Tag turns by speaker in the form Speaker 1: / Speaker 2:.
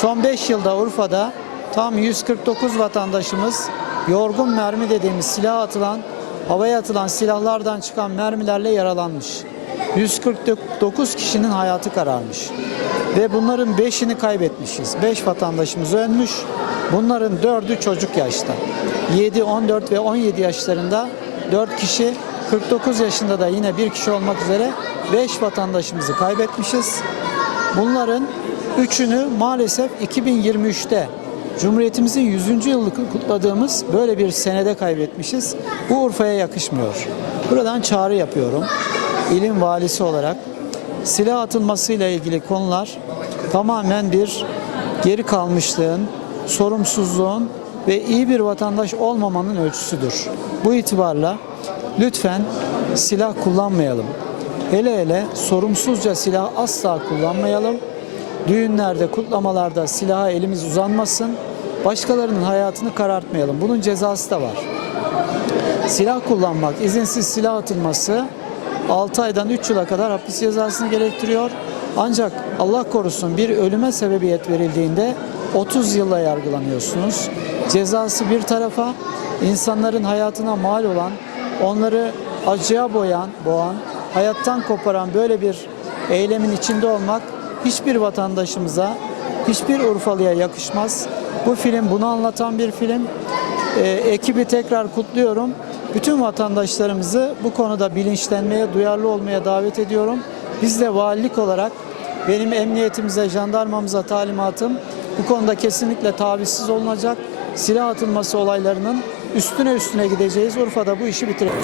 Speaker 1: Son 5 yılda Urfa'da tam 149 vatandaşımız yorgun mermi dediğimiz silah atılan, havaya atılan silahlardan çıkan mermilerle yaralanmış. 149 kişinin hayatı kararmış. Ve bunların 5'ini kaybetmişiz. 5 vatandaşımız ölmüş. Bunların 4'ü çocuk yaşta. 7, 14 ve 17 yaşlarında 4 kişi, 49 yaşında da yine bir kişi olmak üzere 5 vatandaşımızı kaybetmişiz. Bunların üçünü maalesef 2023'te Cumhuriyetimizin 100. yılını kutladığımız böyle bir senede kaybetmişiz. Bu Urfa'ya yakışmıyor. Buradan çağrı yapıyorum. İlim valisi olarak silah atılmasıyla ilgili konular tamamen bir geri kalmışlığın, sorumsuzluğun ve iyi bir vatandaş olmamanın ölçüsüdür. Bu itibarla lütfen silah kullanmayalım. Hele hele sorumsuzca silah asla kullanmayalım. Düğünlerde, kutlamalarda silaha elimiz uzanmasın. Başkalarının hayatını karartmayalım. Bunun cezası da var. Silah kullanmak, izinsiz silah atılması 6 aydan 3 yıla kadar hapis cezasını gerektiriyor. Ancak Allah korusun bir ölüme sebebiyet verildiğinde 30 yılla yargılanıyorsunuz. Cezası bir tarafa, insanların hayatına mal olan, onları acıya boyan, boğan, hayattan koparan böyle bir eylemin içinde olmak hiçbir vatandaşımıza, hiçbir Urfalı'ya yakışmaz. Bu film bunu anlatan bir film. Ee, ekibi tekrar kutluyorum. Bütün vatandaşlarımızı bu konuda bilinçlenmeye, duyarlı olmaya davet ediyorum. Biz de valilik olarak benim emniyetimize, jandarmamıza talimatım bu konuda kesinlikle tavizsiz olunacak. Silah atılması olaylarının üstüne üstüne gideceğiz. Urfa'da bu işi bitirelim.